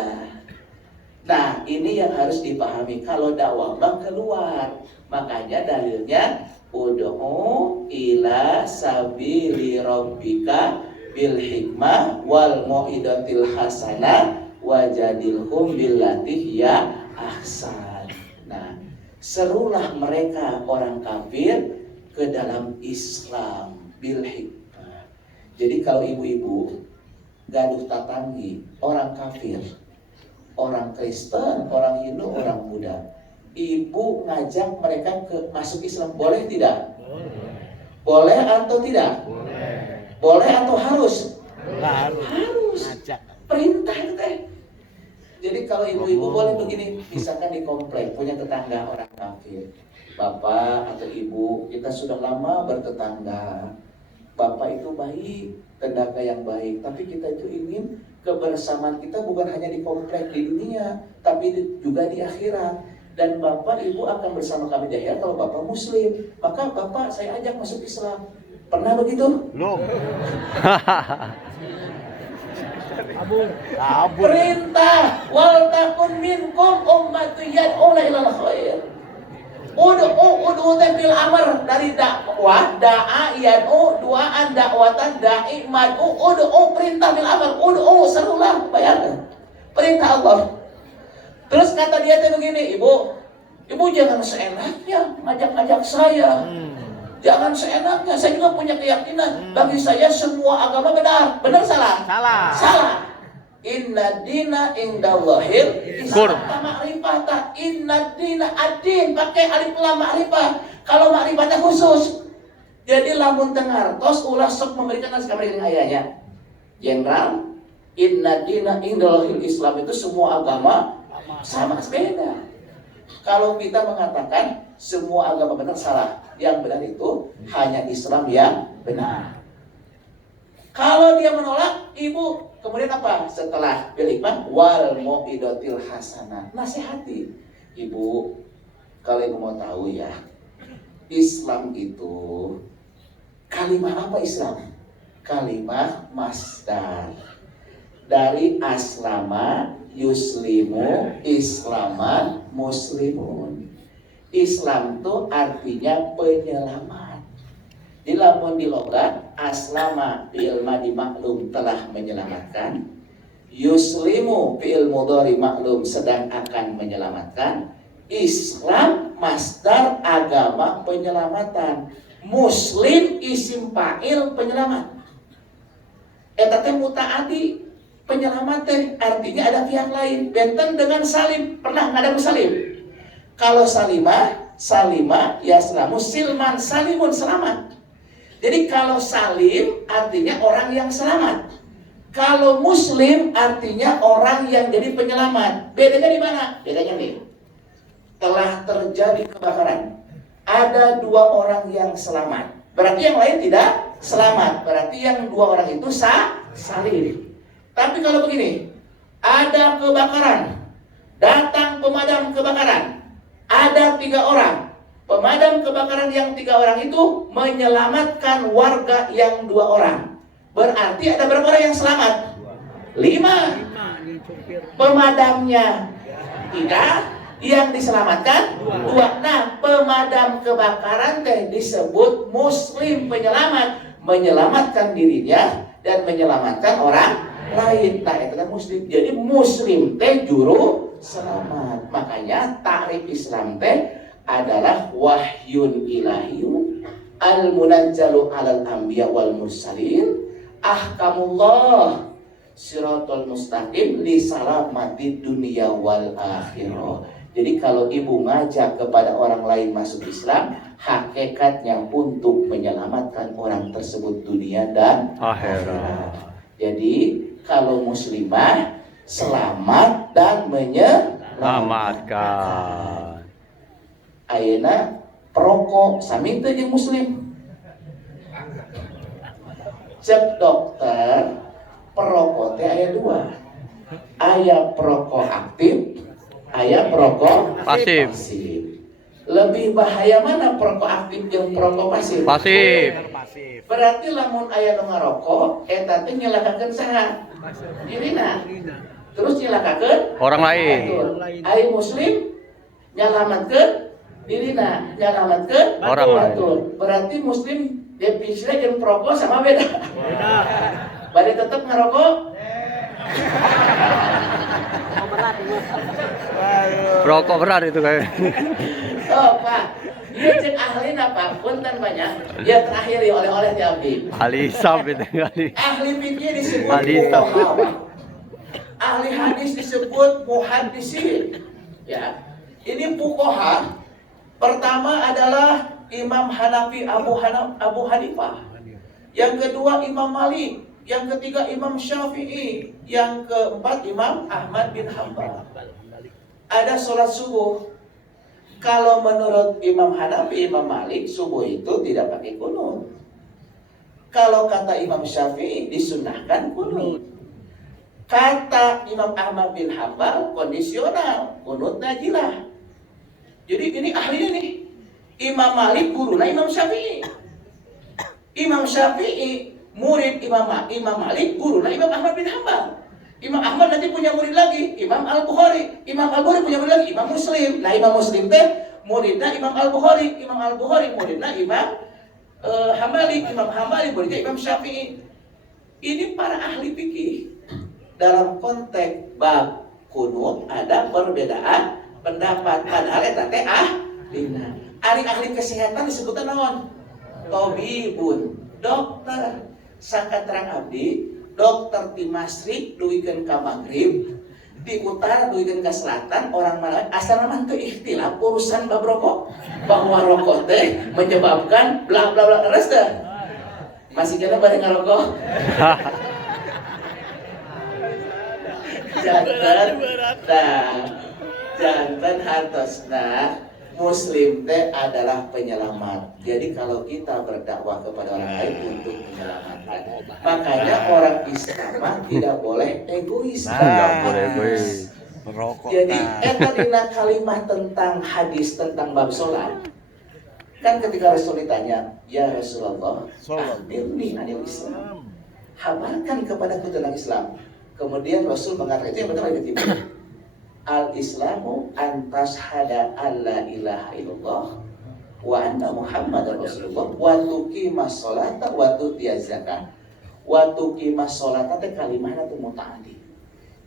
Nah, ini yang harus dipahami. Kalau dakwah mah keluar, makanya dalilnya ud'u ila sabili rabbika bil hikmah wal mau'idatil hasanah wajadilhum billati hiya ahsan. Nah, serulah mereka orang kafir ke dalam Islam bil hikmah. Jadi kalau ibu-ibu gaduh tatanggi orang kafir, orang Kristen, orang Hindu, orang Buddha, ibu ngajak mereka ke masuk Islam, boleh tidak? Boleh atau tidak? Boleh atau harus? Harus. Perintah itu teh. Jadi kalau ibu-ibu boleh begini, misalkan di komplek punya tetangga orang kafir, bapak atau ibu, kita sudah lama bertetangga. Bapak itu baik, tetangga yang baik, tapi kita itu ingin kebersamaan kita bukan hanya di komplek di dunia, tapi juga di akhirat. Dan bapak ibu akan bersama kami di akhirat kalau bapak muslim, maka bapak saya ajak masuk Islam. Pernah begitu? Belum. Perintah wal takun minkum ummatun yad'una ilal khair. Ud'u bil amr dari dakwah, da'a yad'u, duaan dakwatan, da'i mad'u, ud'u perintah bil amr, ud'u serulah, bayangkan. Perintah Allah. Terus kata dia teh begini, ibu jangan seenaknya ngajak-ngajak saya. Jangan seenaknya, saya juga punya keyakinan. Bagi saya semua agama benar. Benar salah? Salah. Inna dina indallahil Islam. Ma'rifah. Inna dina ad-din. Pakai alif lam ma'rifah. Kalau ma'rifatnya khusus. Jadi lamun tengartos ulah sok memberikan naskah dengan ayahnya. General, inna dina indallahil Islam itu semua agama sama beda. Kalau kita mengatakan semua agama benar, salah. Yang benar itu hanya Islam yang benar. Kalau dia menolak, ibu kemudian apa? Setelah bil hikmah wal mau'idatil hasanah, nasihati. Ibu, kalau ibu mau tahu ya, Islam itu kalimat apa Islam? Kalimat masdar dari aslama yuslimu islaman muslimun. Islam itu artinya penyelamat. Di lamun di logat aslama fi'il madi maklum telah menyelamatkan, yuslimu fi'il mudhari maklum sedang akan menyelamatkan, Islam masdar agama penyelamatan, muslim isim fa'il penyelamat. Eta teh mutaati penyelamat teh artinya ada pihak lain. Benten dengan salim, pernah ngadamu salim? Kalau salimah yaslamu silman salimun selamat. Jadi kalau salim artinya orang yang selamat. Kalau muslim artinya orang yang jadi penyelamat. Bedanya di mana? Bedanya nih. Telah terjadi kebakaran. Ada 2 orang yang selamat. Berarti yang lain tidak selamat. Berarti yang 2 orang itu salim. Tapi kalau begini, ada kebakaran, datang pemadam kebakaran, Ada 3 orang. Pemadam kebakaran yang 3 orang itu menyelamatkan warga yang 2 orang. Berarti ada berapa orang yang selamat? 5. Pemadamnya 3, yang diselamatkan 2. Nah, pemadam kebakaran teh disebut muslim penyelamat, menyelamatkan dirinya dan menyelamatkan orang lain. Nah, itu kan muslim. Jadi muslim teh juru selamat. Makanya takrif Islam teh adalah wahyun ilahiyun al-munazzalu alal anbiya wal mursalin ahkamullah siratal mustaqim li salamati dunia wal akhirah. Jadi kalau ibu ngajak kepada orang lain masuk Islam, hakikatnya untuk menyelamatkan orang tersebut dunia dan akhirat. Jadi kalau muslimah selamat dan menyelamatkan. Ayeuna perokok sami teu jeung muslim. Cek dokter, perokok teh aya 2. Aya perokok aktif, aya perokok Pasif. Lebih bahaya mana perokok aktif jeung perokok pasif? Pasif. Berarti lamun aya nu ngarokok eta teh nyelakakeun saha? Dirina. Terus nyelakakeun Orang lain. Ai muslim nyalamatkeun dirina, nyalamatkeun Orang lain. Berarti muslim definisinya jeung perokok sama beda. Bade tetep ngarokok. Rokok berat itu kayak. Oh Pak, dia cek ahli apa? Punten banyak. Dia terakhir ya oleh-oleh di abdi. Ali Isam itu kali. Ahli fikih disebut Ahli Isam. fuqaha. Ahli hadis disebut muhaddisin. Ya. Ini fuqaha. Pertama adalah Imam Hanafi Abu Hanifah. Yang kedua Imam Malik. Yang ketiga Imam Syafi'i. Yang keempat Imam Ahmad bin Hanbal. Ada sholat subuh. Kalau menurut Imam Hanafi, Imam Malik, subuh itu tidak pakai kunut. Kalau kata Imam Syafi'i, disunahkan kunut. Kata Imam Ahmad bin Hanbal, kondisional, kunut najilah. Jadi ini ahlinya nih. Imam Malik guruna Imam Syafi'i. Imam Syafi'i murid Imam Malik guruna Imam Ahmad bin Hanbal. Imam Ahmad nanti punya murid lagi, Imam Al-Bukhari. Imam Al-Bukhari punya murid lagi, Imam Muslim. Nah, Imam Muslim teh muridnya Imam Al-Bukhari. Imam Al-Bukhari muridnya Imam Hambali. Imam Hambali muridnya Imam Syafi'i. Ini para ahli fikih. Dalam konteks bab kunut ada perbedaan pendapat. Padahal eta teh ahlina. Ahli kesehatan disebutkan naon? Tabibun, dokter. Sakaterang abdi dokter di Masrik duikeun ka Maghrib, di utara duikeun ka selatan, orang mana asal mah teu ikhtilaf urusan bab rokok, bahwa rokok teh menyebabkan bla bla bla terus teh. Masih kena bari ngarokok? Jantan hartosna muslim teh adalah penyelamat. Jadi kalau kita berdakwah kepada orang lain untuk menyelamatkan, makanya orang Islam tidak boleh egois. Enggak boleh egois. Jadi eta dina kalimat tentang hadis tentang bab salat. Kan ketika Rasul ditanya, "Ya Rasulullah, akhbirni anil Islam." Habarkan kepadaku tentang Islam. Kemudian Rasul mengatakan, itu yang benar itu. Al-Islamu antashhada alla ilaha illallah wa anna Muhammadar Rasulullah wa tuqimas sholata wa tutiyaz zakah. Wa tuqimas sholata teh kalimahna teh mutaaddi.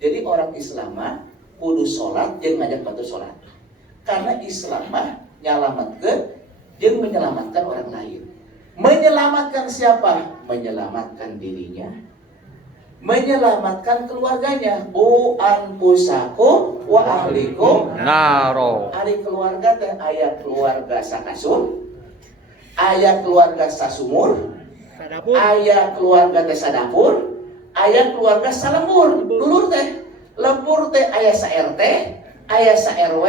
Jadi orang Islam mah kudu salat jeung ngajak bantu salat. Karena Islam mah nyalametkeun jeung menyelamatkan orang lain. Menyelamatkan siapa? Menyelamatkan dirinya, menyelamatkan keluarganya. Bu anfusakum wa ahlikum Naro. Ari keluarga teh aya keluarga sakasur, aya keluarga sasumur, aya keluarga teh sadapur, aya keluarga salembur. Dulur teh lembur teh aya sa RT, aya sa RW,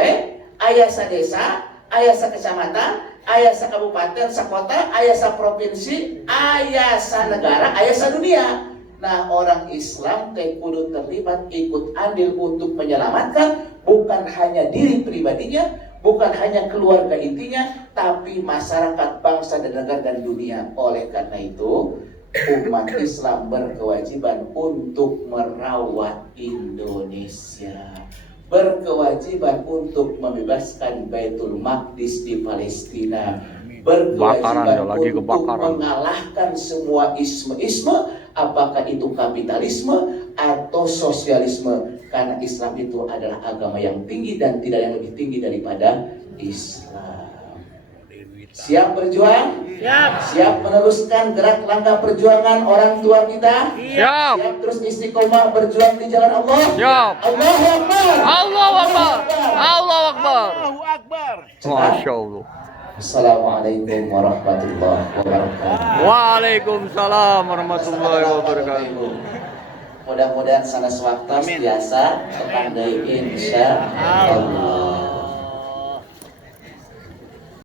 aya sa desa, aya sa kecamatan, aya sa kabupaten, sa kota, aya sa provinsi, aya sa negara, aya sa dunia. Nah, orang Islam teh kudu terlibat ikut andil untuk menyelamatkan bukan hanya diri pribadinya, bukan hanya keluarga intinya, tapi masyarakat, bangsa dan negara dan dunia. Oleh karena itu, umat Islam berkewajiban untuk merawat Indonesia, berkewajiban untuk membebaskan Baitul Maqdis di Palestina, berkewajiban untuk mengalahkan semua isme-isme, apakah itu kapitalisme atau sosialisme, karena Islam itu adalah agama yang tinggi dan tidak ada yang lebih tinggi daripada Islam. Siap berjuang? Siap. Siap meneruskan gerak langkah perjuangan orang tua kita? Siap. Siap terus istiqomah berjuang di jalan Allah? Siap. Allahu Akbar. Allahu Akbar. Allahu Akbar. Allahu Akbar. Masya Allah. Assalamualaikum warahmatullahi wabarakatuh. Waalaikumsalam warahmatullahi wabarakatuh. Mudah-mudahan sanes waktu biasa tetanggai insya Allah.